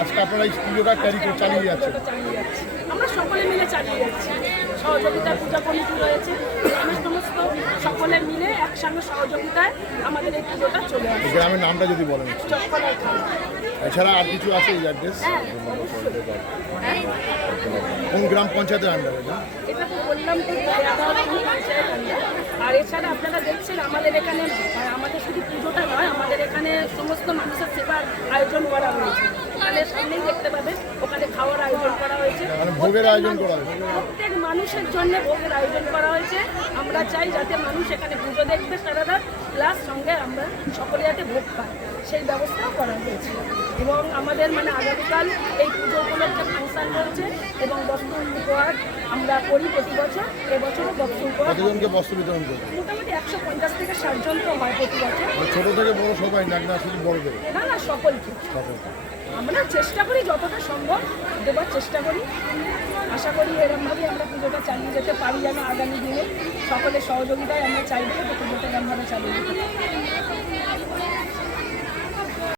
আজকে আপনারা এই পুজোটা চালিয়ে যাচ্ছেন। আমরা সকলে মিলে চালিয়ে যাচ্ছি। সহযোগিতা পূজা কমিটি রয়েছে, গ্রামের সমস্ত সকলে মিলে একসঙ্গে সহযোগিতায় আমাদের এই পুজোটা চলে আসে। গ্রামের নামটা যদি বলেন। এছাড়া আর কিছু আছে এই অ্যাড্রেস? কোন গ্রাম পঞ্চায়েতের আন্ডারে? এটা তো বললাম তো পঞ্চায়েত আন্ডার। আর এছাড়া আপনারা দেখছেন আমাদের এখানে আমাদের শুধু পুজোটা নয়, আমাদের এখানে সমস্ত মানুষের সেবার আয়োজন করা হয়েছে। ওখানে সামনেই দেখতে পাবেন, ওখানে খাওয়ার আয়োজন করা হয়েছে, ভোগের আয়োজন করা হয়েছে। প্রত্যেক মানুষের জন্য ভোগের আয়োজন করা হয়েছে। আমরা চাই যাতে মানুষ এখানে পুজো দেখবে সারা রাত, প্লাস সঙ্গে আমরা সকলে যাতে ভোগ পাই সেই ব্যবস্থাও করা হয়েছে। এবং আমাদের মানে আগামীকাল এই পুজো উপলক্ষে ফাংশন রয়েছে এবং বস্ত্র উপহার আমরা করি প্রতি বছর। এবছরও বস্ত্র উপহার কতজনকে বস্ত্র বিতরণ করি? মোটামুটি 150 থেকে 60 জন তো হয় প্রতি বছর। ছোট থেকে বড় সবাই, না শুধু বড়দের? না সকলকে। আমরা চেষ্টা করি যতটা সম্ভব দেবার চেষ্টা করি। আশা করি এরকমভাবেই আমরা পুজোটা চালিয়ে যেতে পারি, যেন আগামী দিনে সকলের সহযোগিতায় আমরা চাইবো যে পুজোটা এরকমভাবে চালিয়ে যেতে পারি।